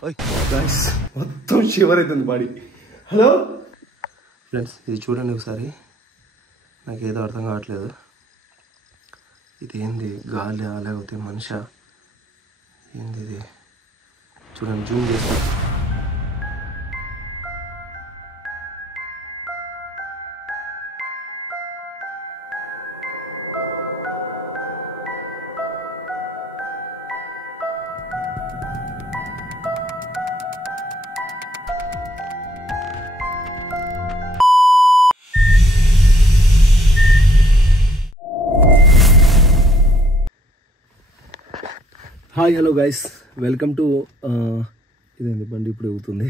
Guys మొత్తం shiver అవుతుంది body. Hello friends, ఇది చూడండి ఒకసారి. నాకేదో అర్థం కావట్లేదు. ఇది ఏంది, గాలి లేకపోతే మనిషా? ఏంది ఇది? చూడండి, జూమ్ చేస్తాను. Hi, hello guys, welcome to ఇదేంది బండి ఇప్పుడు అవుతుంది.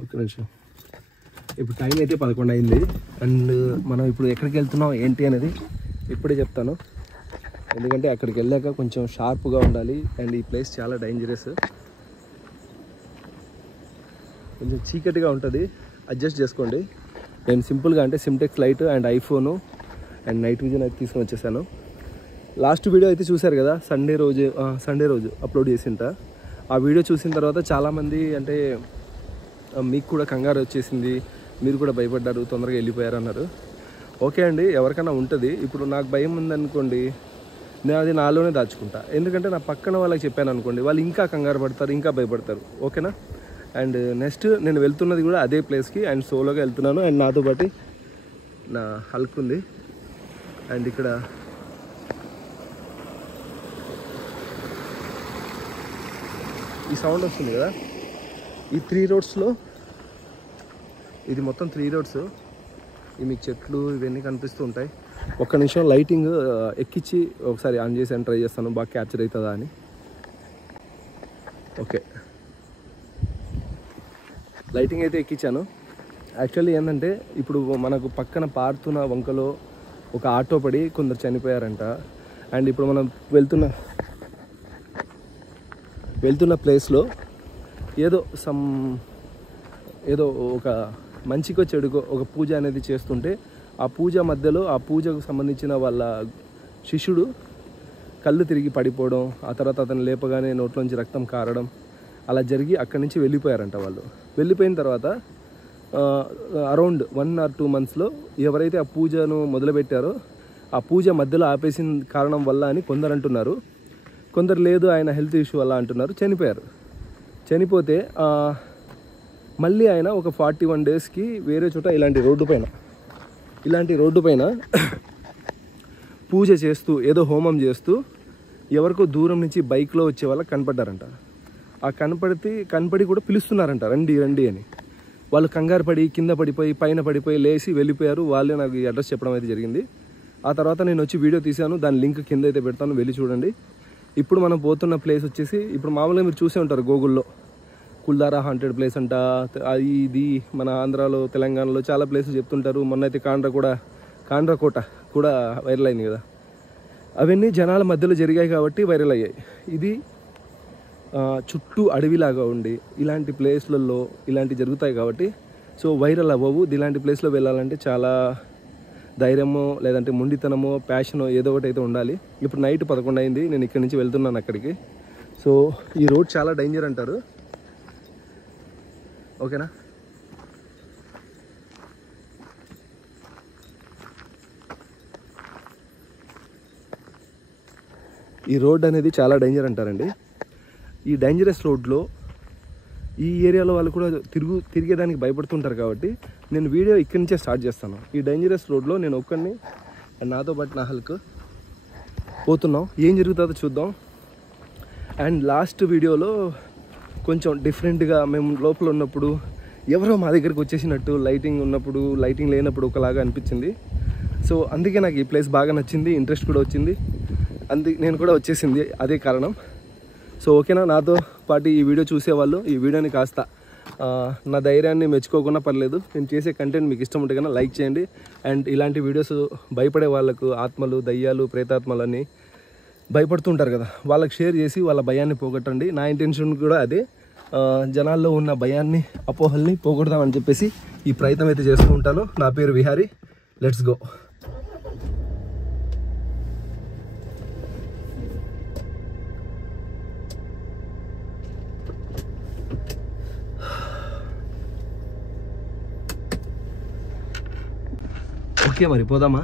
ఒక్క నిమిషం. ఇప్పుడు టైం అయితే 11 అయింది. అండ్ మనం ఇప్పుడు ఎక్కడికి వెళ్తున్నాం ఏంటి అనేది ఇప్పుడే చెప్తాను. ఎందుకంటే అక్కడికి వెళ్ళాక కొంచెం షార్ప్గా ఉండాలి. అండ్ ఈ ప్లేస్ చాలా డేంజరస్, కొంచెం చీకటిగా ఉంటుంది, అడ్జస్ట్ చేసుకోండి. నేను సింపుల్గా అంటే Simtex light and iPhone and night vision అయితే తీసుకొని వచ్చేసాను. లాస్ట్ వీడియో అయితే చూశారు కదా, సండే రోజు అప్లోడ్ చేసింట. ఆ వీడియో చూసిన తర్వాత చాలామంది అంటే మీకు కూడా కంగారు వచ్చేసింది, మీరు కూడా భయపడ్డారు, తొందరగా వెళ్ళిపోయారు అన్నారు. ఓకే అండి, ఎవరికైనా ఉంటుంది. ఇప్పుడు నాకు భయం ఉందనుకోండి, నేను అది నాలోనే దాచుకుంటా. ఎందుకంటే నా పక్కన వాళ్ళకి చెప్పాను అనుకోండి, వాళ్ళు ఇంకా కంగారు పడతారు, ఇంకా భయపడతారు. ఓకేనా? అండ్ నెక్స్ట్ నేను వెళ్తున్నది కూడా అదే ప్లేస్కి, అండ్ సోలోగా వెళ్తున్నాను. అండ్ నాతో పాటు నా హల్క్ ఉంది. అండ్ ఇక్కడ ఈ సౌండ్ వస్తుంది కదా, ఈ 3 రోడ్స్లో, ఇది మొత్తం 3 రోడ్స్. ఇవి మీకు చెట్లు ఇవన్నీ కనిపిస్తూ ఉంటాయి. ఒక్క నిమిషం లైటింగ్ ఎక్కించి ఒకసారి ఆన్ చేసి ట్రై చేస్తాను, బాగా క్యాప్చర్ అవుతుందా అని. ఓకే, లైటింగ్ అయితే ఎక్కించాను. యాక్చువల్లీ ఏంటంటే ఇప్పుడు మనకు పక్కన పారుతున్న వంకలో ఒక ఆటో పడి కొందరు చనిపోయారంట. అండ్ ఇప్పుడు మనం వెళ్తున్న ప్లేస్లో ఏదో ఒక మంచికో చెడుకో ఒక పూజ అనేది చేస్తుంటే, ఆ పూజ మధ్యలో ఆ పూజకు సంబంధించిన వాళ్ళ శిష్యుడు కళ్ళు తిరిగి పడిపోవడం, ఆ తర్వాత అతను లేపగానే నోట్లోంచి రక్తం కారడం అలా జరిగి అక్కడి నుంచి వెళ్ళిపోయారంట. వాళ్ళు వెళ్ళిపోయిన తర్వాత అరౌండ్ 1 or 2 monthsలో ఎవరైతే ఆ పూజను మొదలుపెట్టారో ఆ పూజ మధ్యలో ఆపేసిన కారణం వల్ల అని కొందరు అంటున్నారు. కొందరు లేదు, ఆయన హెల్త్ ఇష్యూ వల్ల అంటున్నారు. చనిపోయారు. చనిపోతే మళ్ళీ ఆయన ఒక 41 daysకి వేరే చోట ఇలాంటి రోడ్డు పైన పూజ చేస్తూ ఏదో హోమం చేస్తూ ఎవరికో దూరం నుంచి బైక్లో వచ్చే వాళ్ళకి కనపడ్డారంట. ఆ కనపడి కూడా పిలుస్తున్నారంట, రండి రండి అని. వాళ్ళు కంగారు పడి కింద పడిపోయి పైన పడిపోయి లేచి వెళ్ళిపోయారు. వాళ్ళే నాకు ఈ అడ్రస్ చెప్పడం అయితే జరిగింది. ఆ తర్వాత నేను వచ్చి వీడియో తీశాను, దాని లింక్ కింద అయితే పెడతాను, వెళ్ళి చూడండి. ఇప్పుడు మనం పోతున్న ప్లేస్ వచ్చేసి, ఇప్పుడు మామూలుగా మీరు చూసే ఉంటారు గూగుల్లో, కుల్దారా హాంటెడ్ ప్లేస్ అంట, అది ఇది మన ఆంధ్రాలో తెలంగాణలో చాలా ప్లేసెస్ చెప్తుంటారు. మొన్న అయితే కాండ్రకోట కూడా వైరల్ అయింది కదా. అవన్నీ జనాల మధ్యలో జరిగాయి కాబట్టి వైరల్ అయ్యాయి. ఇది చుట్టూ అడవిలాగా ఉండి ఇలాంటి ప్లేస్లలో ఇలాంటివి జరుగుతాయి కాబట్టి సో వైరల్ అవ్వవు. ఇలాంటి ప్లేస్లో వెళ్ళాలంటే చాలా ధైర్యమో లేదంటే మొండితనమో ప్యాషనో ఏదో ఒకటి అయితే ఉండాలి. ఇప్పుడు నైట్ 11 అయింది, నేను ఇక్కడి నుంచి వెళ్తున్నాను అక్కడికి. సో ఈ రోడ్ చాలా డేంజర్ అంటారు. ఓకేనా? ఈ రోడ్ అనేది చాలా డేంజర్ అంటారండి. ఈ డేంజరస్ రోడ్లో ఈ ఏరియాలో వాళ్ళు కూడా తిరిగేదానికి భయపడుతుంటారు కాబట్టి నేను వీడియో ఇక్కడి నుంచే స్టార్ట్ చేస్తాను. ఈ డేంజరస్ రోడ్లో నేను ఒక్కడిని అండ్ నాతో పాటు నా హల్క్ పోతున్నాం. ఏం జరుగుతుందో చూద్దాం. అండ్ లాస్ట్ వీడియోలో కొంచెం డిఫరెంట్గా మేము లోపల ఉన్నప్పుడు ఎవరో మా దగ్గరికి వచ్చేసినట్టు, లైటింగ్ లేనప్పుడు ఒకలాగా అనిపించింది. సో అందుకే నాకు ఈ ప్లేస్ బాగా నచ్చింది, ఇంట్రెస్ట్ కూడా వచ్చింది. నేను కూడా వచ్చేసింది, అదే కారణం. సో ఓకేనా, నాతో పాటు ఈ వీడియో చూసేవాళ్ళు ఈ వీడియోని కాస్త నా ధైర్యాన్ని మెచ్చుకోకుండా పర్లేదు. నేను చేసే కంటెంట్ మీకు ఇష్టం ఉంటే కన్నా లైక్ చేయండి. అండ్ ఇలాంటి వీడియోస్ భయపడే వాళ్ళకు, ఆత్మలు, దయ్యాలు, ప్రేతాత్మలని భయపడుతుంటారు కదా, వాళ్ళకి షేర్ చేసి వాళ్ళ భయాన్ని పోగొట్టండి. నా ఇంటెన్షన్ కూడా అదే, జనాల్లో ఉన్న భయాన్ని, అపోహల్ని పోగొడదామని చెప్పేసి ఈ ప్రయత్నం అయితే చేస్తూ ఉంటాను. నా పేరు విహారీ. Let's go. ఓకే మరి పోదామా?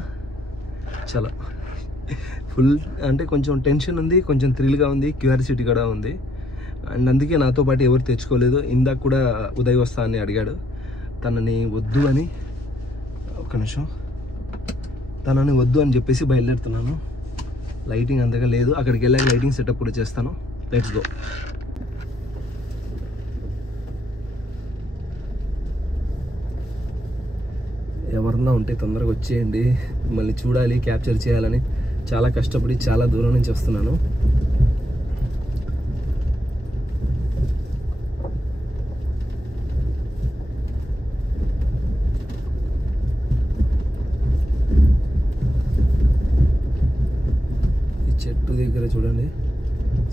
చలో. ఫుల్ అంటే కొంచెం టెన్షన్ ఉంది, కొంచెం థ్రిల్గా ఉంది, క్యూరియాసిటీ కూడా ఉంది. అండ్ అందుకే నాతో పాటు ఎవరు తెచ్చుకోలేదు. ఇందాక కూడా ఉదయ్ వస్తా అని అడిగాడు, తనని వద్దు అని, ఒక్క నిమిషం, తనని వద్దు అని చెప్పేసి బయలుదేరుతున్నాను. లైటింగ్ అంతగా లేదు, అక్కడికి వెళ్ళాక లైటింగ్ సెటప్ కూడా చేస్తాను. Let's go. ఎవరన్నా ఉంటే తొందరగా వచ్చేయండి, మళ్ళీ చూడాలి, క్యాప్చర్ చేయాలని చాలా కష్టపడి చాలా దూరం నుంచి వస్తున్నాను. ఈ చెట్టు దగ్గర చూడండి,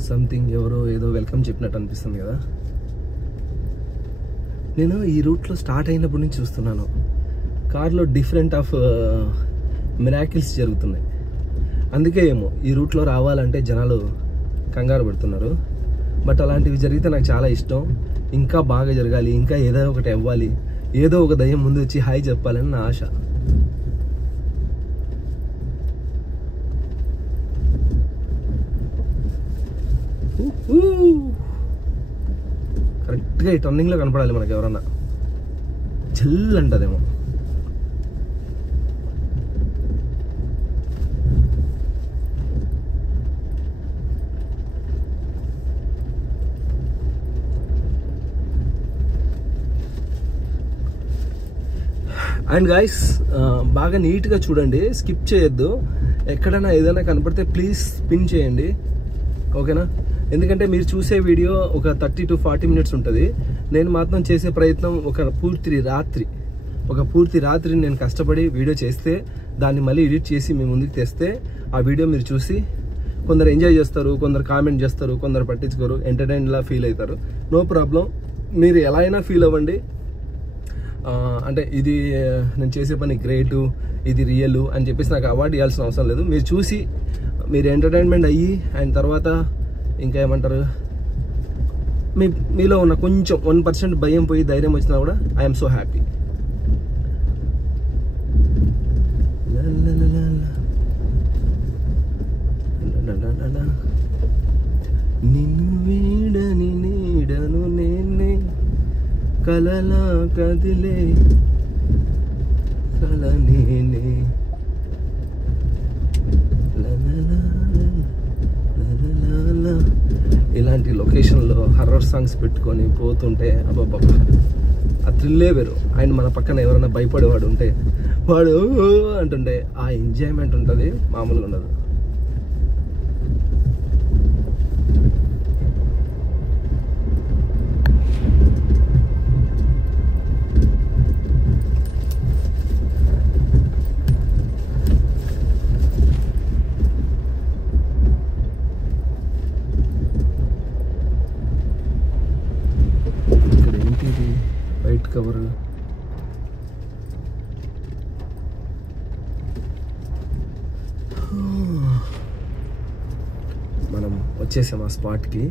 సంథింగ్ ఎవరో ఏదో వెల్కమ్ చెప్పినట్టు అనిపిస్తుంది కదా. నేను ఈ రూట్లో స్టార్ట్ అయినప్పటి నుంచి చూస్తున్నాను, కార్లో డిఫరెంట్ ఆఫ్ మిరాకిల్స్ జరుగుతున్నాయి. అందుకే ఏమో ఈ రూట్లో రావాలంటే జనాలు కంగారు పడుతున్నారు. బట్ అలాంటివి జరిగితే నాకు చాలా ఇష్టం. ఇంకా బాగా జరగాలి, ఇంకా ఏదో ఒకటి అవ్వాలి, ఏదో ఒక దయ్యం ముందు వచ్చి హాయ్ చెప్పాలని నా ఆశ. కరెక్ట్గా ఈ టర్నింగ్లో కనపడాలి మనకి ఎవరన్నా, జల్ అంటదేమో. అండ్ గైస్, బాగా నీట్గా చూడండి, స్కిప్ చేయొద్దు. ఎక్కడైనా ఏదైనా కనపడితే ప్లీజ్ పిన్ చేయండి, ఓకేనా? ఎందుకంటే మీరు చూసే వీడియో ఒక 30 to 40 minutes ఉంటుంది. నేను మాత్రం చేసే ప్రయత్నం ఒక పూర్తి రాత్రి నేను కష్టపడి వీడియో చేస్తే దాన్ని మళ్ళీ ఎడిట్ చేసి మీ ముందుకు తెస్తే ఆ వీడియో మీరు చూసి కొందరు ఎంజాయ్ చేస్తారు, కొందరు కామెంట్ చేస్తారు, కొందరు పట్టించుకోరు, ఎంటర్టైన్లా ఫీల్ అవుతారు. నో ప్రాబ్లం, మీరు ఎలా అయినా ఫీల్ అవ్వండి. అంటే ఇది నేను చేసే పని గ్రేటు, ఇది రియల్ అని చెప్పేసి నాకు అవార్డు ఇవ్వాల్సిన అవసరం లేదు. మీరు చూసి మీరు ఎంటర్టైన్మెంట్ అయ్యి అండ్ తర్వాత ఇంకా ఏమంటారు, మీలో ఉన్న కొంచెం 1% భయం పోయి ధైర్యం వచ్చినా కూడా ఐఎమ్ సో హ్యాపీ. నిన్ను వీడని నీడను నేనే, కలలా కదిలే కల నేనే. ఇలాంటి లొకేషన్లో హర్రర్ సాంగ్స్ పెట్టుకొని పోతుంటే అబ్బాబ్బా ఆ థ్రిల్లే వేరు. అండ్ మన పక్కన ఎవరైనా భయపడేవాడు ఉంటే వాడు అంటుంటే ఆ ఎంజాయ్మెంట్ ఉంటుంది, మామూలుగా ఉండదు. వైట్ కవర్, మనం వచ్చేసాం ఆ స్పాట్కి.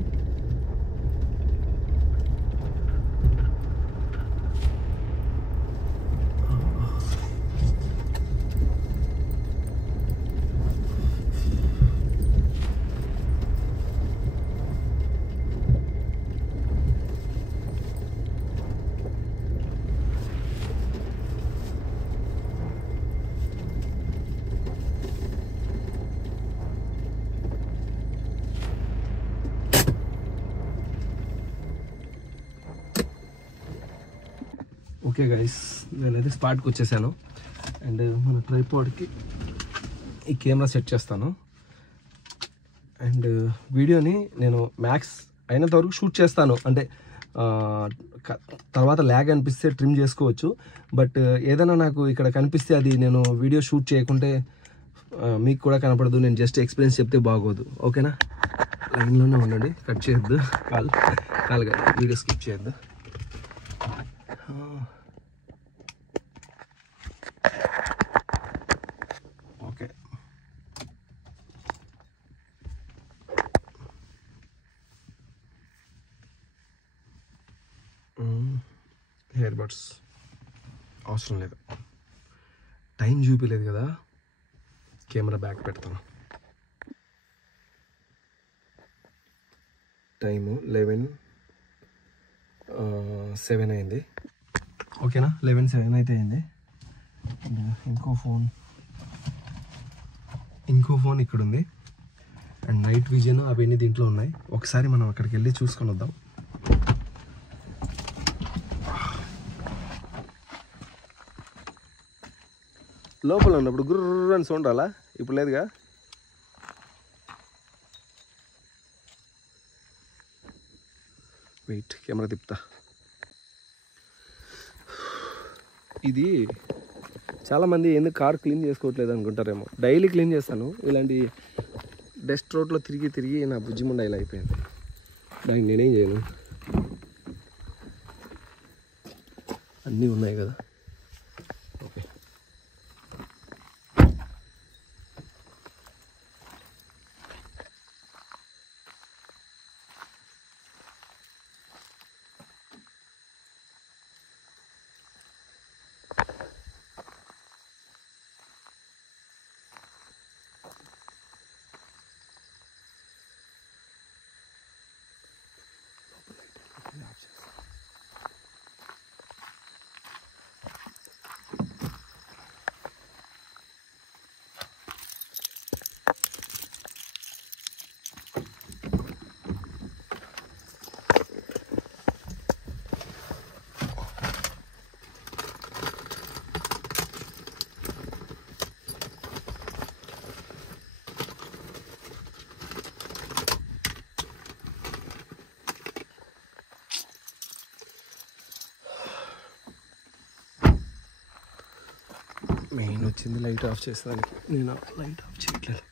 ఓకే గైస్, నేనైతే స్పాట్కి వచ్చేసాను. అండ్ మన ట్రైపాడ్కి ఈ కెమెరా సెట్ చేస్తాను. అండ్ వీడియోని నేను మ్యాక్స్ అయినంత వరకు షూట్ చేస్తాను. అంటే తర్వాత ల్యాగ్ అనిపిస్తే ట్రిమ్ చేసుకోవచ్చు. బట్ ఏదైనా నాకు ఇక్కడ కనిపిస్తే అది నేను వీడియో షూట్ చేయకుంటే మీకు కూడా కనపడదు. నేను జస్ట్ ఎక్స్పీరియన్స్ చెప్తే బాగోదు, ఓకేనా? లైన్లోనే ఉండండి, కట్ చేయొద్దు, కాల్ కాదు, వీడియో స్కిప్ చేయొద్దు. ఓకే, హెయిర్ బడ్స్ అవసరం లేదు. టైం చూపించలేదు కదా, కెమెరా బ్యాక్ పెడతాను. టైము 11:07 అయింది. ఓకేనా, 11:07 అయితే అయింది. ఇంకో ఫోన్ ఇక్కడ ఉంది. అండ్ నైట్ విజన్ అవన్నీ దీంట్లో ఉన్నాయి. ఒకసారి మనం అక్కడికి వెళ్ళి చూసుకొని వద్దాం. లోపల ఉన్నప్పుడు గుర్ర అని సౌండ్ అలా, ఇప్పుడు లేదుగా. వెయిట్, కెమెరా తిప్పుతా. ఇది చాలామంది ఎందుకు కార్ క్లీన్ చేసుకోవట్లేదు అనుకుంటారేమో. డైలీ క్లీన్ చేస్తాను. ఇలాంటి డస్ట్ రోడ్లో తిరిగి తిరిగి నా బుజ్జిముండ ఇలా అయిపోయింది. దానికి నేనేం చేయను, అన్నీ ఉన్నాయి కదా. ఓకే, మెయిన్ వచ్చింది లైట్ ఆఫ్ చేసేదానికి. నేను లైట్ ఆఫ్ చేయట్లేదు.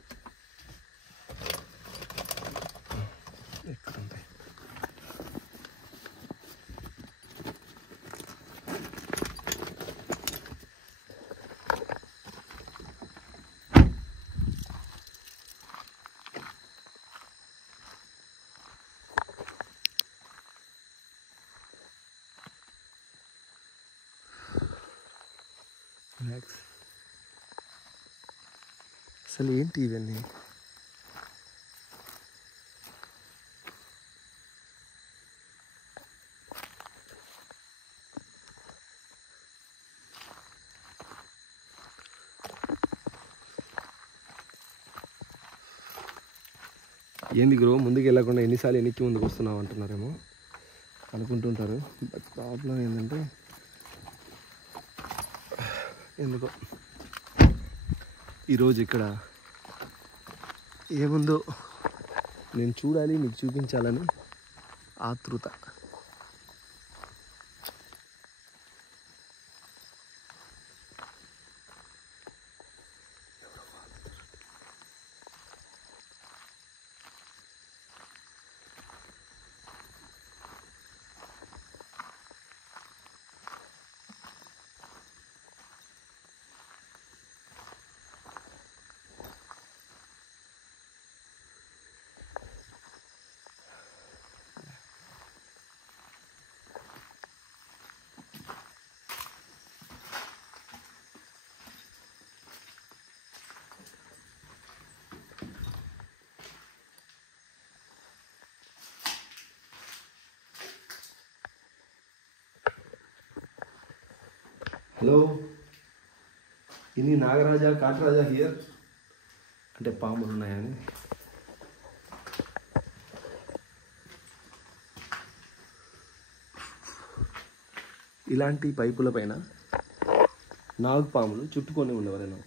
ఎక్కడుంది? అసలు ఏంటి ఇవన్నీ? ఏంది గ్రో, ముందుకు వెళ్ళకుండా ఎన్నిసార్లు ఎన్నికి ముందుకు వస్తున్నావు అంటున్నారేమో అనుకుంటుంటారు. బట్ ప్రాబ్లం ఏంటంటే ఎందుకో ఈరోజు ఇక్కడ ఏముందో నేను చూడాలి, మీకు చూపించాలని ఆతృత. హలో, ఇన్ని నాగరాజా కాటరాజా హియర్ అంటే పాములు ఉన్నాయని. ఇలాంటి పైపుల పైన నాగుపాములు చుట్టుకొని ఉండేవారేమో.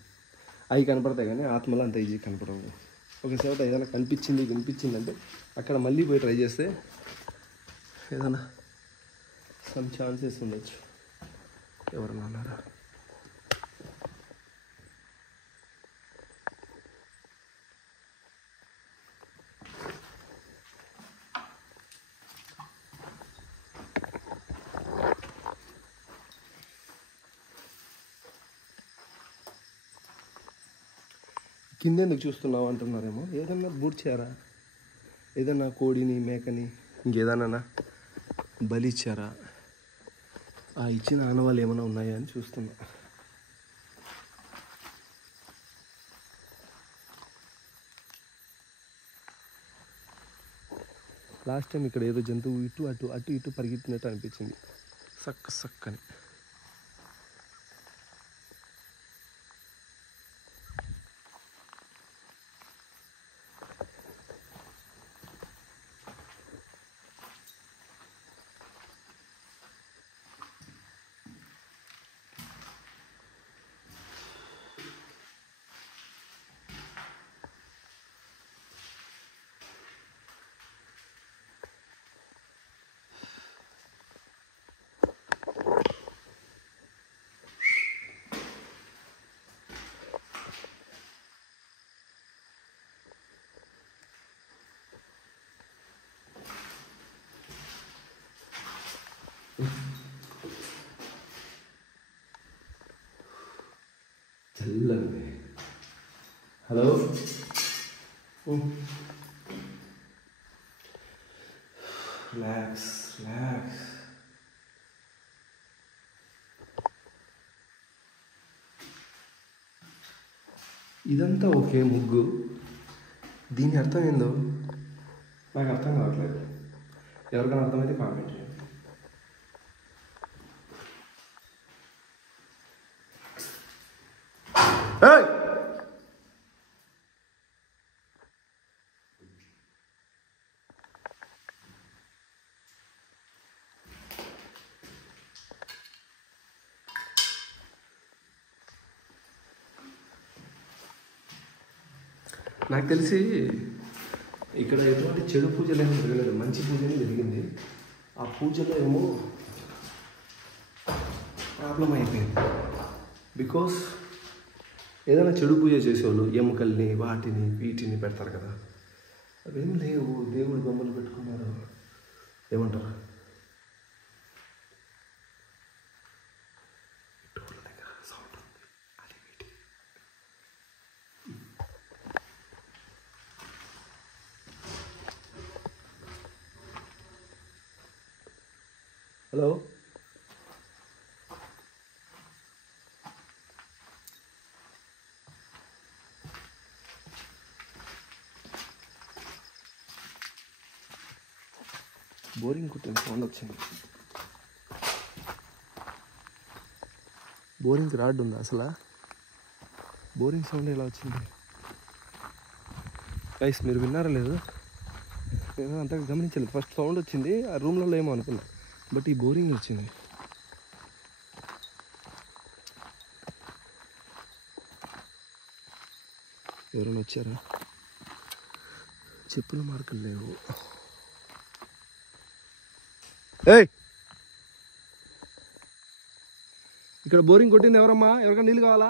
అవి కనపడతాయి కానీ ఆత్మలు అంత ఈజీ కనపడవు. ఒక చోట ఏదైనా కనిపించింది వినిపించిందంటే అక్కడ మళ్ళీ పోయి ట్రై చేస్తే ఏదైనా సమ్ ఛాన్సెస్ ఉండొచ్చు. ఎవరన్నా ఉన్నారా? కిందెందుకు చూస్తున్నావు అంటున్నారేమో. ఏదన్నా బూడ్చారా? ఏదన్నా కోడిని, మేకని, ఇంకేదన్నా బలి ఇచ్చారా? ఆ ఇచ్చిన ఆనవాళ్ళు ఏమైనా ఉన్నాయా అని చూస్తున్నా. లాస్ట్ టైం ఇక్కడ ఏదో జంతువు ఇటు అటు అటు ఇటు పరిగెత్తినట్టు అనిపించింది, సక్క సక్కని. చల్లండి. Hello, relax relax. ఇదంతా ఓకే ముగ్గు, దీని అర్థం ఏందో నాకు అర్థం కావట్లేదు. ఎవరికైనా అర్థమైతే కామెంట్ చేయండి. నాకు తెలిసి ఇక్కడ ఎటువంటి చెడు పూజలు ఏమీ జరగలేదు, మంచి పూజనే జరిగింది. ఆ పూజలో ఏమో ప్రాబ్లం అయిపోయింది. బికాస్ ఏదైనా చెడు పూజ చేసేవాళ్ళు ఎముకల్ని వాటిని వీటిని పెడతారు కదా, అవేం లేవు. దేవుడి బొమ్మలు పెట్టుకున్నారు, ఏమంటారు, హలో. బోరింగ్ కుట్టిన సౌండ్ వచ్చింది. బోరింగ్ రాడ్ ఉందా అసలు? బోరింగ్ సౌండ్ ఎలా వచ్చింది గైస్? మీరు విన్నారా లేదు? నేను అంతగా గమనించలేదు. ఫస్ట్ సౌండ్ వచ్చింది, ఆ రూమ్లలో ఏమో అనుకున్నా, బట్ ఈ బోరింగ్ వచ్చింది. ఎవరైనా వచ్చారా? చెప్పుల మార్కులు లేవు. ఏయ్, ఇక్కడ బోరింగ్ కొట్టింది ఎవరమ్మా? ఎవరికైనా నీళ్ళు కావాలా?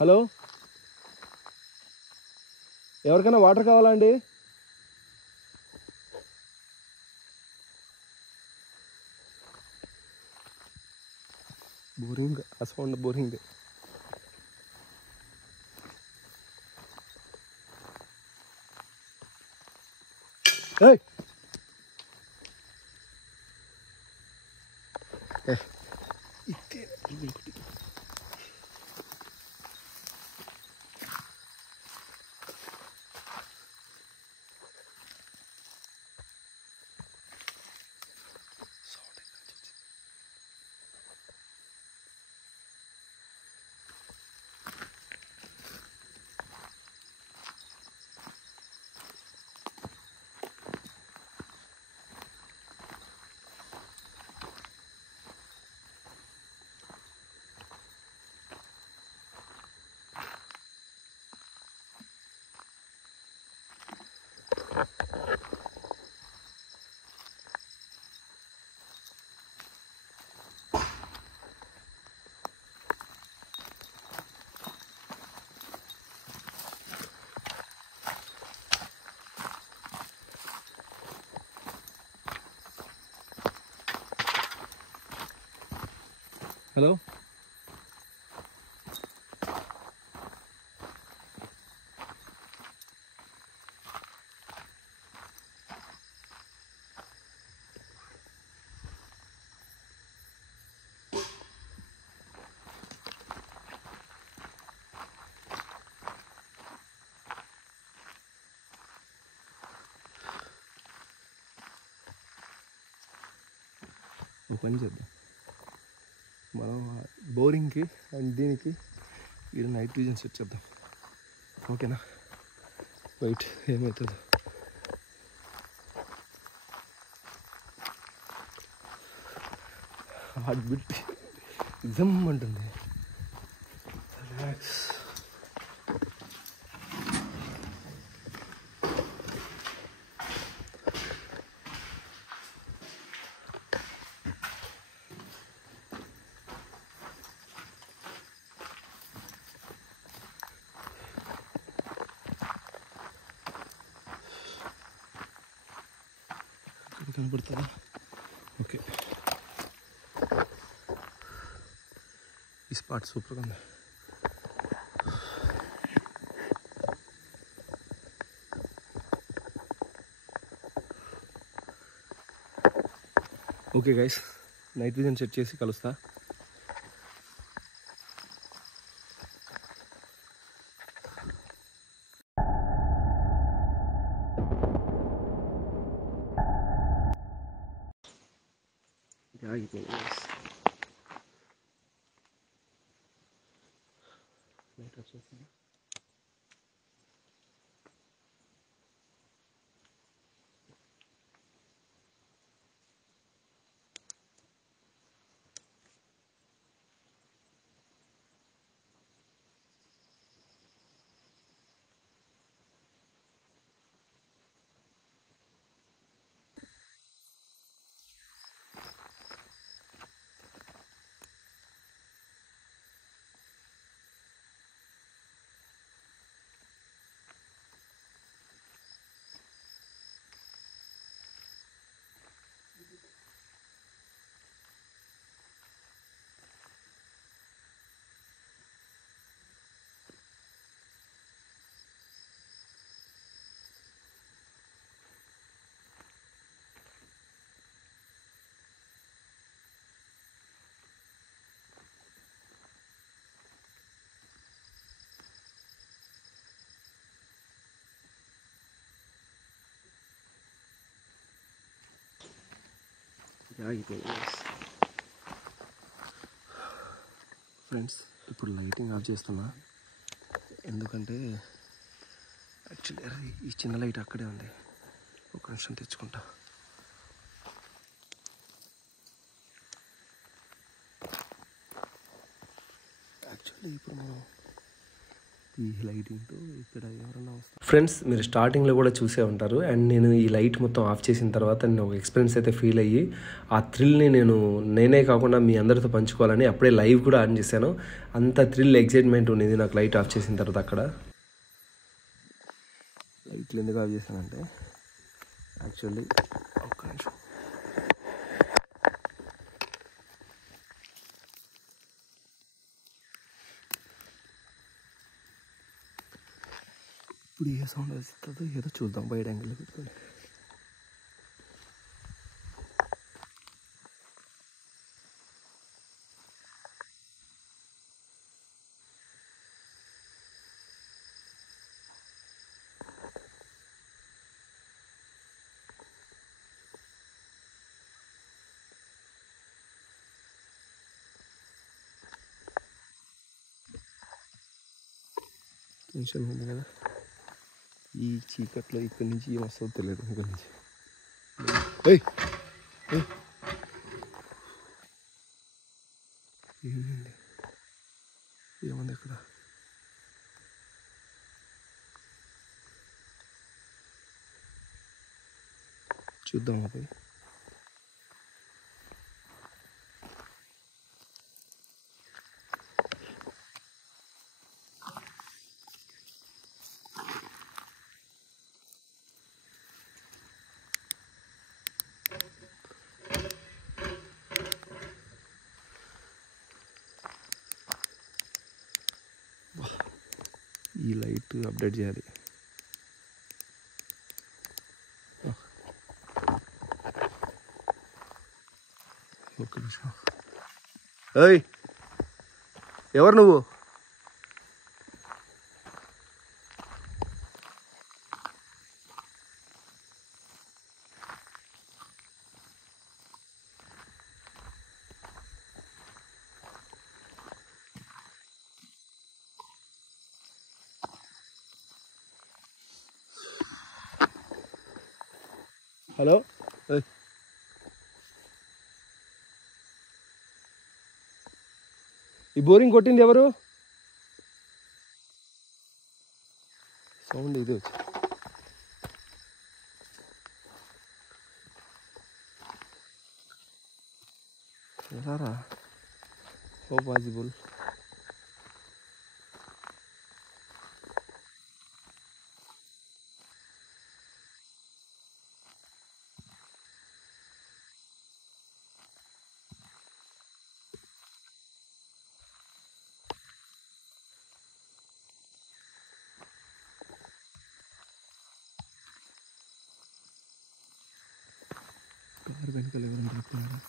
హలో, ఎవరికైనా వాటర్ కావాలా అండి? బోరింగ్, ఆ సౌండ్ బోరింగ్. హలో, ఒక పని చేద్దాం, మనం బోరింగ్కి అండ్ దీనికి ఇది నైట్ విజన్ సెట్ చేద్దాం. ఓకేనా? వెయిట్ ఏమవుతుందో. హార్ట్ బీట్ జమ్ అంటుంది. రిలాక్స్. కనపడుతుందా? ఓకే, ఈ స్పాట్ సూపర్గా ఉంది. Okay guys, night vision set చేసి కలుస్తా. ఆగిపోయింది నైట్ వచ్చేసింది. ఆగిపోయింది ఫ్రెండ్స్. ఇప్పుడు లైటింగ్ ఆఫ్ చేస్తున్నా, ఎందుకంటే యాక్చువల్లీ ఈ చిన్న లైట్ అక్కడే ఉంది. ఒక నిమిషం తెచ్చుకుంటా. యాక్చువల్లీ ఇప్పుడు మనం ఈ లైటింగ్తో ఇక్కడ ఎవరన్నా వస్తారు. ఫ్రెండ్స్, మీరు స్టార్టింగ్లో కూడా చూసే ఉంటారు. అండ్ నేను ఈ లైట్ మొత్తం ఆఫ్ చేసిన తర్వాత నేను ఒక ఎక్స్పీరియన్స్ అయితే ఫీల్ అయ్యి ఆ థ్రిల్ని నేనే కాకుండా మీ అందరితో పంచుకోవాలని అప్పుడే లైవ్ కూడా ఆన్ చేశాను. అంత థ్రిల్ ఎక్సైట్మెంట్ ఉండేది నాకు లైట్ ఆఫ్ చేసిన తర్వాత. అక్కడ లైట్లు ఎందుకు ఆఫ్ చేశానంటే యాక్చువల్లీ ఒక్క నిమిషం, ఇప్పుడు ఏ సౌండ్ వస్తుందో ఏదో చూద్దాం బయట యాంగిల్లో పెట్టుకొని. టెన్షన్ ఉంది కదా, ఈ చీకట్లో ఇక్కడి నుంచి ఏం వస్తుందో తెలియదు. ఇక్కడి నుంచి ఏముంది, ఏముంది అక్కడ? చూద్దామా పోయి. ఈ లైట్ అప్డేట్ చేయాలి. ఒక్క నిమిషం. ఏయ్, ఎవరు నువ్వు? హలో, ఈ బోరింగ్ కొట్టింది ఎవరు? సౌండ్ ఇది వచ్చి ఎలారా? ఓ పాసిబుల్. కారు వెనకాల ఎవరైనా చెప్తున్నారు.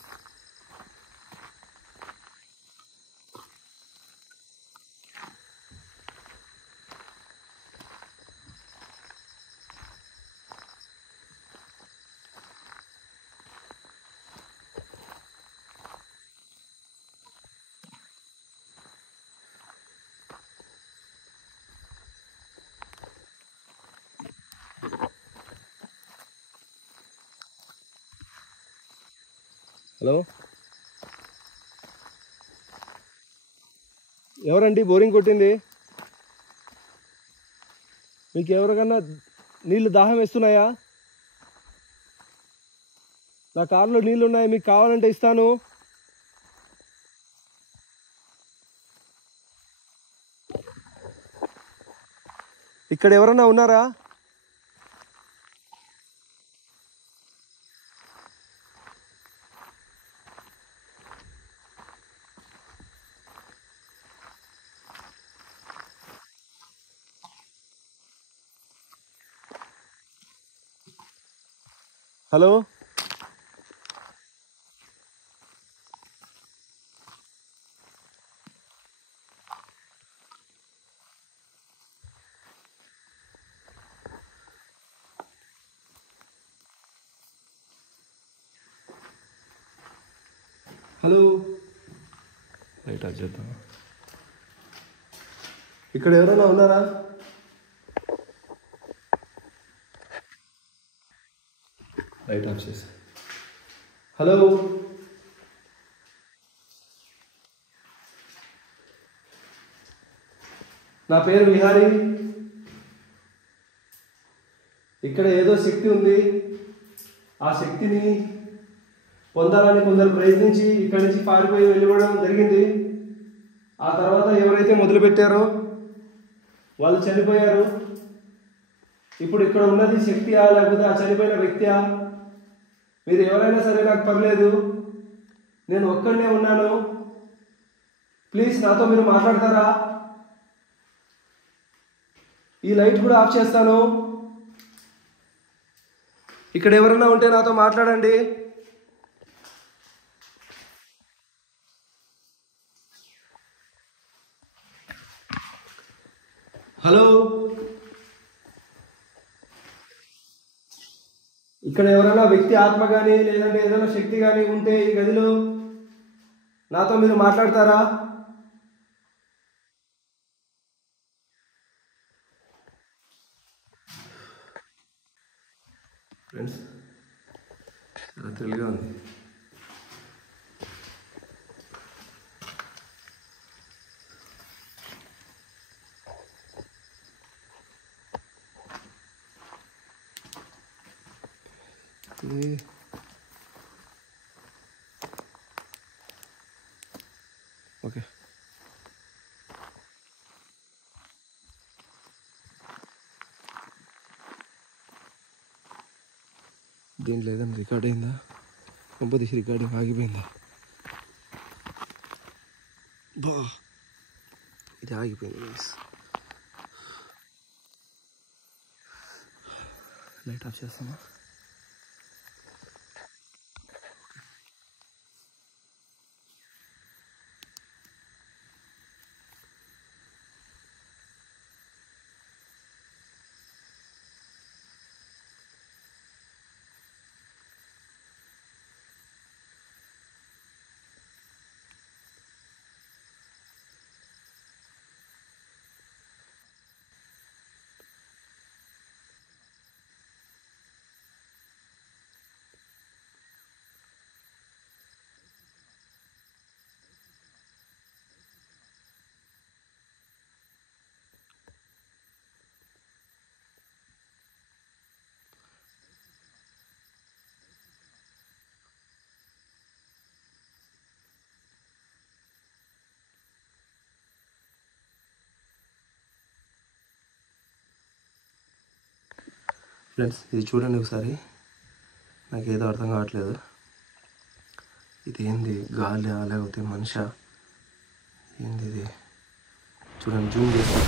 హలో, ఎవరండి బోరింగ్ కొట్టింది? మీకు ఎవరికన్నా నీళ్ళు దాహం వేస్తున్నాయా? నా కారులో నీళ్ళు ఉన్నాయి, మీకు కావాలంటే ఇస్తాను. ఇక్కడ ఎవరన్నా ఉన్నారా? హలో, హలో, లైట్ ఆఫ్ చేద్దాం. ఇక్కడ ఎవరైనా ఉన్నారా? లైట్ ఆఫ్ చేసి. హలో, నా పేరు విహారీ. ఇక్కడ ఏదో శక్తి ఉంది. ఆ శక్తిని పొందాలని కొందరు ప్రయత్నించి ఇక్కడి నుంచి పారిపోయి వెళ్ళిపోవడం జరిగింది. ఆ తర్వాత ఎవరైతే మొదలుపెట్టారో వాళ్ళు చనిపోయారు. ఇప్పుడు ఇక్కడ ఉన్నది శక్తియా లేకపోతే ఆ చనిపోయిన వ్యక్తియా? మీరు ఎవరైనా సరే నాకు పర్లేదు, నేను ఒక్కడనే ఉన్నాను. ప్లీజ్ నాతో మీరు మాట్లాడతారా? ఈ లైట్ కూడా ఆఫ్ చేస్తాను. ఇక్కడ ఎవరైనా ఉంటే నాతో మాట్లాడండి. హలో, ఇక్కడ ఎవరైనా వ్యక్తి ఆత్మ కానీ లేదంటే ఏదైనా శక్తి కానీ ఉంటే ఈ గదిలో నాతో మీరు మాట్లాడతారా? ఫ్రెండ్స్, చాలా తెలివిగా ఉంది. ఓకే, దీంట్లో ఏదైనా రికార్డ్ అయిందా? కంపదీసి రికార్డింగ్ ఆగిపోయిందా? బా, ఇది ఆగిపోయింది. లైట్ ఆఫ్ చేస్తామా? ఫ్రెండ్స్ ఇది చూడండి ఒకసారి, నాకు ఏదో అర్థం కావట్లేదు. ఇది ఏంది, గాలి లేకపోతే మనిషి ఏంది ఇది? చూడండి, జూమ్ చేసి.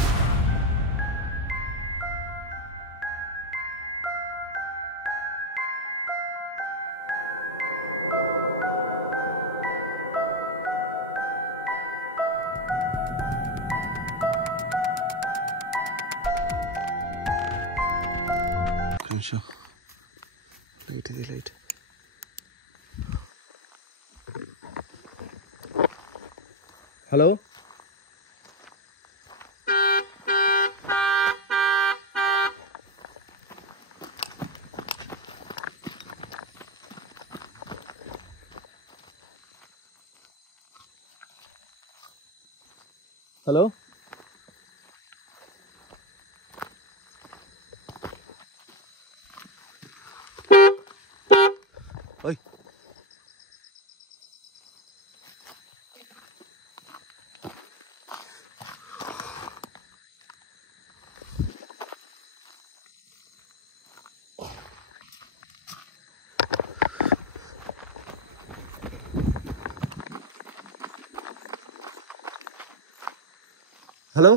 లైట్, ఇది లైట్. హలో, హలో, ఓయ్. హలో,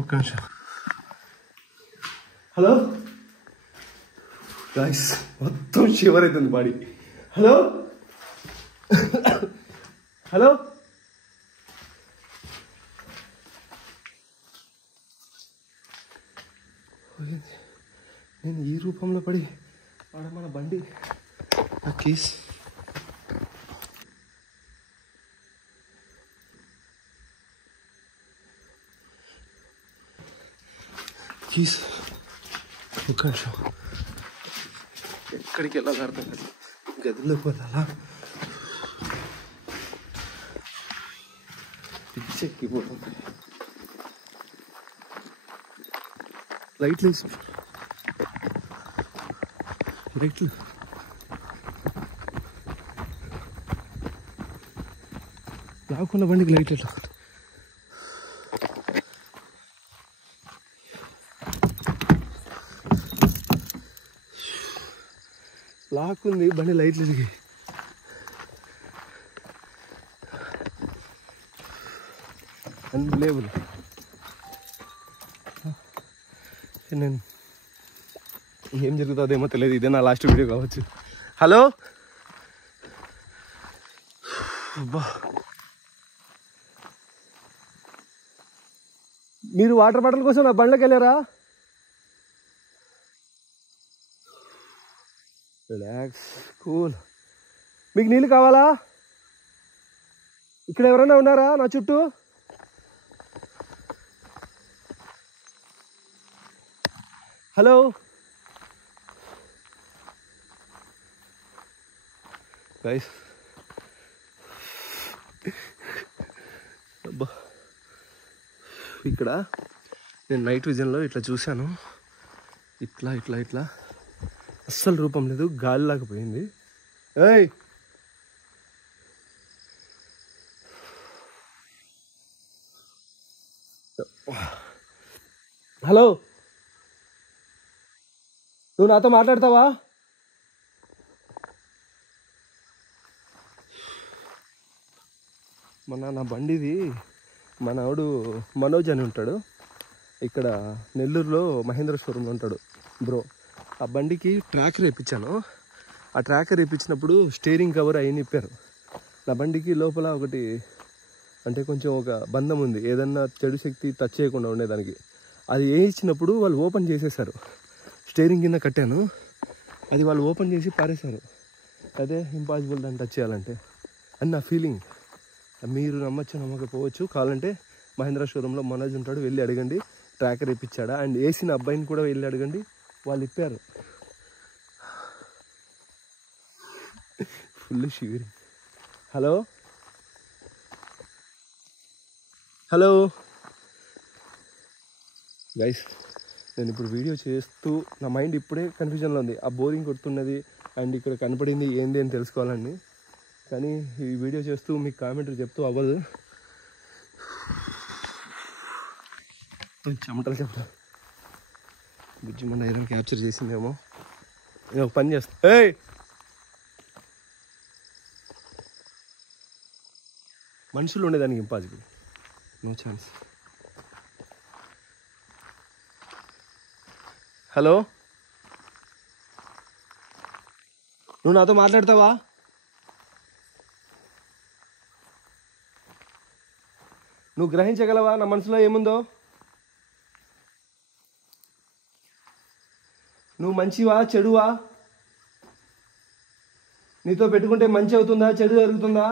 ఒక్క నిమిషం. హలో గాయ్స్, మొత్తం షివర్ అవుతుంది బాడీ. హలో హలో, నేను ఈ రూపంలో పడి ఆడ మన బండి ఆ కీస్ ఒక్క నిమిషం. ఎక్కడికి వెళ్ళాలి అర్థం కాదు, గదిలోకి వెళ్ళాలా, పిచ్చెక్కిపోతుంది. లైట్లు వేసి, లైట్లు లాక్కున్న బండికి లైట్ ఎట్లా? లాక్కుంది బండి, లైట్లు ఎదిగి. అన్బిలీవబుల్. నేను ఏం జరుగుతుందేమో తెలియదు, ఇదే నా లాస్ట్ వీడియో కావచ్చు. హలో, అబ్బా, మీరు వాటర్ బాటిల్ కోసం నా బండ్లోకి వెళ్ళారా? Relax, cool. మీకు నీళ్ళు కావాలా? ఇక్కడ ఎవరైనా ఉన్నారా నా చుట్టూ? హలో, గైస్, అబ్బా, ఇక్కడ నేను నైట్ విజన్లో ఇట్లా చూశాను, ఇట్లా ఇట్లా ఇట్లా అస్సలు రూపం లేదు, గాలిలాగా పోయింది. ఏయ్, హలో, నువ్వు నాతో మాట్లాడతావా? నా బండిది మనవాడు మనోజ్ అని ఉంటాడు, ఇక్కడ నెల్లూరులో మహేంద్ర షోరూమ్లో ఉంటాడు బ్రో. ఆ బండికి ట్రాకర్ వేయించాను. ఆ ట్రాకర్ వేయించినప్పుడు స్టీరింగ్ కవర్ అయిన ఇప్పారు. నా బండికి లోపల ఒకటి అంటే కొంచెం ఒక బంధం ఉంది, ఏదన్నా చెడు శక్తి టచ్ చేయకుండా ఉండేదానికి. అది వేయించినప్పుడు వాళ్ళు ఓపెన్ చేసేసారు. స్టీరింగ్ కింద కట్టాను, అది వాళ్ళు ఓపెన్ చేసి పారేశారు. అదే ఇంపాసిబుల్ దాన్ని టచ్ చేయాలంటే అని నా ఫీలింగ్. మీరు నమ్మచ్చు నమ్మకపోవచ్చు, కావాలంటే మహేంద్ర షోరూంలో మనోజ్ ఉంటాడు, వెళ్ళి అడగండి ట్రాకర్ ఇప్పించాడా. అండ్ వేసిన అబ్బాయిని కూడా వెళ్ళి అడగండి, వాళ్ళు ఇప్పారు. Full shivering. Hello hello guys, నేను ఇప్పుడు వీడియో చేస్తూ నా మైండ్ ఇప్పుడే కన్ఫ్యూజన్లో ఉంది. ఆ బోరింగ్ కొడుతున్నది అండ్ ఇక్కడ కనపడింది ఏంది అని తెలుసుకోవాలని, కానీ ఈ వీడియో చేస్తూ మీకు కామెంటరీ చెప్తూ అవ్వదు. చెమటలు బుజ్జిమండ ఏదైనా క్యాప్చర్ చేసిందేమో. నేను ఒక పని చేస్తా. ఏయ్ మనుషులు ఉండేదానికి ఇంపాసిబుల్, నో ఛాన్స్. హలో, నువ్వు నాతో మాట్లాడతావా? నువ్వు గ్రహించగలవా నా మనసులో ఏముందో? నువ్వు మంచివా చెడువా? నీతో పెట్టుకుంటే మంచి అవుతుందా చెడు జరుగుతుందా?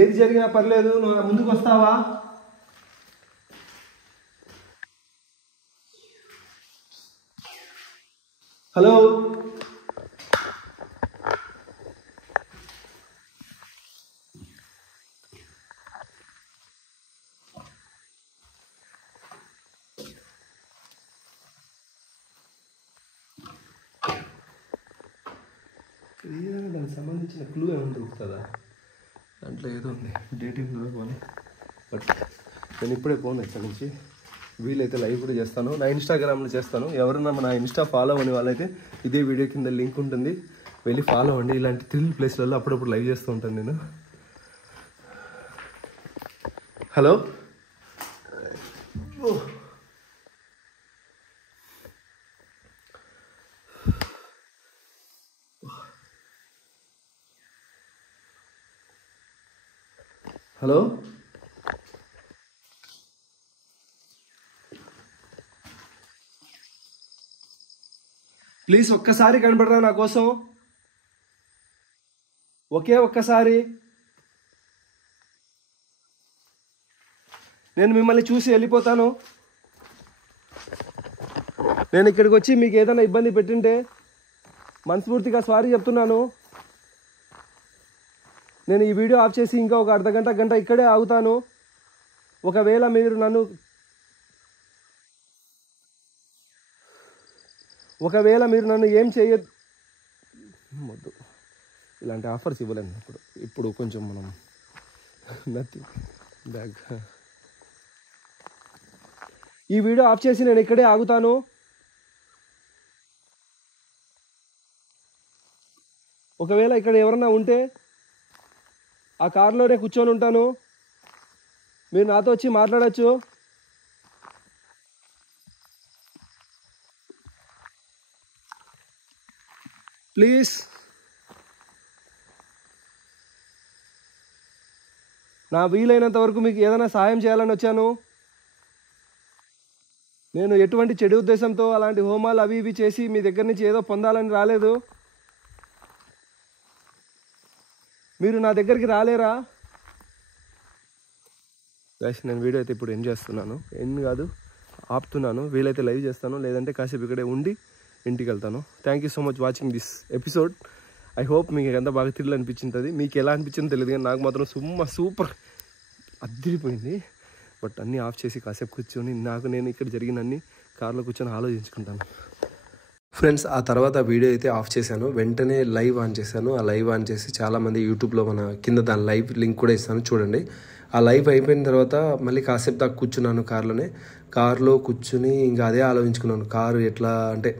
ఏది జరిగినా పర్లేదు, నువ్వు నా ముందుకు వస్తావా? హలో, దానికి సంబంధించిన క్లూ ఏమైనా దొరుకుతుందా? దాంట్లో ఏదో ఉంది, డేటింగ్ పోనీ. బట్ నేను ఇప్పుడే పోను ఇక్కడి నుంచి. వీలైతే లైవ్ కూడా చేస్తాను, నా ఇన్స్టాగ్రామ్లో చేస్తాను. ఎవరన్నా నా ఇన్స్టా ఫాలో అవ్వని వాళ్ళైతే ఇదే వీడియో కింద లింక్ ఉంటుంది, వెళ్ళి ఫాలో అవ్వండి. ఇలాంటి థ్రిల్ ప్లేస్లలో అప్పుడప్పుడు లైవ్ చేస్తూ ఉంటాను నేను. హలో, హలో, ప్లీజ్ ఒక్కసారి కనపడరా నా కోసం, ఒకే ఒక్కసారి. నేను మిమ్మల్ని చూసి వెళ్ళిపోతాను. నేను ఇక్కడికి వచ్చి మీకు ఏదైనా ఇబ్బంది పెట్టింటే మనస్ఫూర్తిగా సారీ చెప్తున్నాను. నేను ఈ వీడియో ఆఫ్ చేసి ఇంకా ఒక అర్ధగంట గంట ఇక్కడే ఆగుతాను. ఒకవేళ మీరు నన్ను ఏం చేయొద్దు. ఇలాంటి ఆఫర్స్ ఇవ్వలేను ఇప్పుడు కొంచెం మనం నథింగ్ బ్యాగ్. ఈ వీడియో ఆఫ్ చేసి నేను ఇక్కడే ఆగుతాను. ఒకవేళ ఇక్కడ ఎవరన్నా ఉంటే ఆ కారులోనే కూర్చొని ఉంటాను, మీరు నాతో వచ్చి మాట్లాడచ్చు. ప్లీజ్ నా వీలైనంత వరకు మీకు ఏదైనా సహాయం చేయాలని వచ్చాను. నేను ఎటువంటి చెడు ఉద్దేశంతో అలాంటి హోమాలు అవి ఇవి చేసి మీ దగ్గర నుంచి ఏదో పొందాలని రాలేదు. మీరు నా దగ్గరికి రాలేరా? గైస్, నేను వీడియో అయితే ఇప్పుడు ఎండ్ చేస్తున్నాను, ఆపుతున్నాను. వీలైతే లైవ్ చేస్తాను, లేదంటే కాసేపు ఇక్కడే ఉండి ఇంటికి వెళ్తాను. Thank you so much watching this episode. I hope మీకు ఎంత బాగా థ్రిల్ అనిపించింది. మీకు ఎలా అనిపించిందో తెలియదు, కానీ నాకు మాత్రం సూపర్ అదిరిపోయింది. బట్ అన్నీ ఆఫ్ చేసి కాసేపు కూర్చొని నేను ఇక్కడ జరిగినన్ని కార్లో కూర్చొని ఆలోచించుకుంటాను. ఫ్రెండ్స్, ఆ తర్వాత వీడియో అయితే ఆఫ్ చేశాను, వెంటనే లైవ్ ఆన్ చేశాను. ఆ లైవ్ ఆన్ చేసి చాలామంది యూట్యూబ్లో మన కింద దాని లైవ్ లింక్ కూడా ఇస్తాను, చూడండి. ఆ లైవ్ అయిపోయిన తర్వాత మళ్ళీ కాసేపు దాకా కూర్చున్నాను కార్లో కూర్చుని ఇంకా అదే ఆలోచించుకున్నాను. కారు ఎట్లా అంటే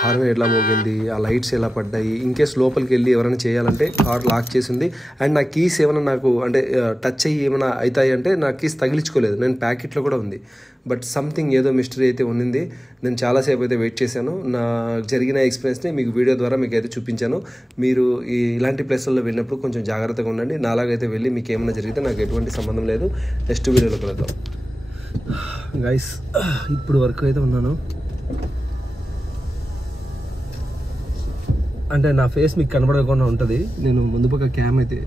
హార్న్ ఎట్లా మోగింది, ఆ లైట్స్ ఎలా పడ్డాయి, ఇన్కేస్ లోపలికి వెళ్ళి ఎవరైనా చేయాలంటే కార్ లాక్ చేసింది. అండ్ నా కీస్ ఏమైనా నాకు అంటే టచ్ అయ్యి ఏమైనా అవుతాయి అంటే నా కీస్ తగిలించుకోలేదు, నేను ప్యాకెట్లో కూడా ఉంది. బట్ సంథింగ్ ఏదో మిస్టరీ అయితే ఉన్నింది. నేను చాలాసేపు అయితే వెయిట్ చేశాను. నా జరిగిన ఎక్స్పీరియన్స్ని మీకు వీడియో ద్వారా మీకు అయితే చూపించాను. మీరు ఇలాంటి ప్లేస్లలో వెళ్ళినప్పుడు కొంచెం జాగ్రత్తగా ఉండండి. నాలాగైతే వెళ్ళి మీకు ఏమైనా జరిగితే నాకు ఎటువంటి సంబంధం లేదు. నెక్స్ట్ వీడియోలో కలుద్దాం. గైస్, ఇప్పుడు వరకు అయితే ఉన్నాను, అంటే నా ఫేస్ మీకు కనబడకుండా ఉంటుంది. నేను ముందు పక్క క్యామ్ అయితే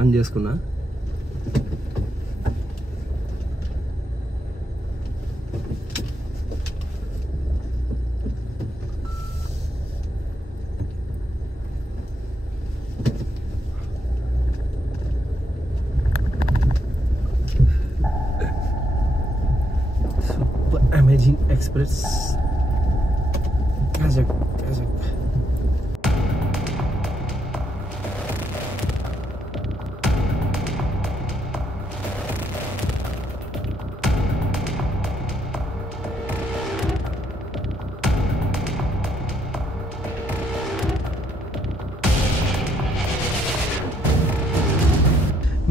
ఆన్ చేసుకున్నా. Super amazing express Kazakh.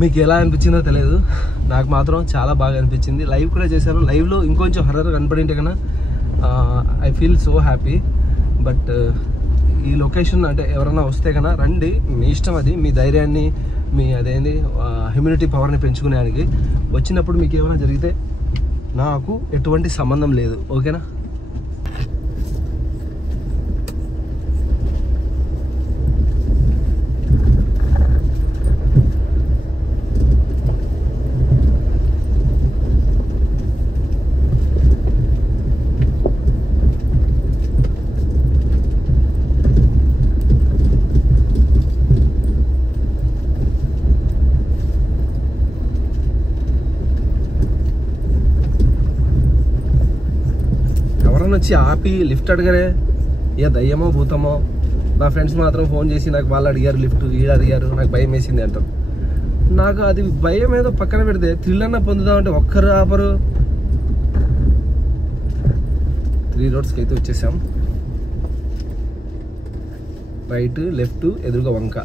మీకు ఎలా అనిపించిందో తెలియదు, నాకు మాత్రం చాలా బాగా అనిపించింది. లైవ్ కూడా చేశాను. లైవ్లో ఇంకొంచెం హర్రర్ కనపడింటే కన్నా I feel so happy. But ఈ లొకేషన్ అంటే ఎవరైనా వస్తే కన్నా రండి, మీ ఇష్టం, అది మీ ధైర్యాన్ని, మీ అదేంది హ్యూమినిటీ పవర్ని పెంచుకునేదానికి. వచ్చినప్పుడు మీకు ఏమైనా జరిగితే నాకు ఎటువంటి సంబంధం లేదు, ఓకేనా? వచ్చి ఆపి లిఫ్ట్ అడగరే, ఏ దయ్యమో భూతమో. నా ఫ్రెండ్స్ మాత్రం ఫోన్ చేసి నాకు వాళ్ళు అడిగారు లిఫ్ట్, ఈడ అడిగారు, నాకు భయం వేసింది అంటారు. నాకు అది భయం ఏదో పక్కన పెడితే థ్రిల్ అన్న పొందుదామంటే ఒక్కరు ఆపరు. 3 రోడ్స్కి అయితే వచ్చేసాం. రైట్, లెఫ్ట్, ఎదురుగా వంక.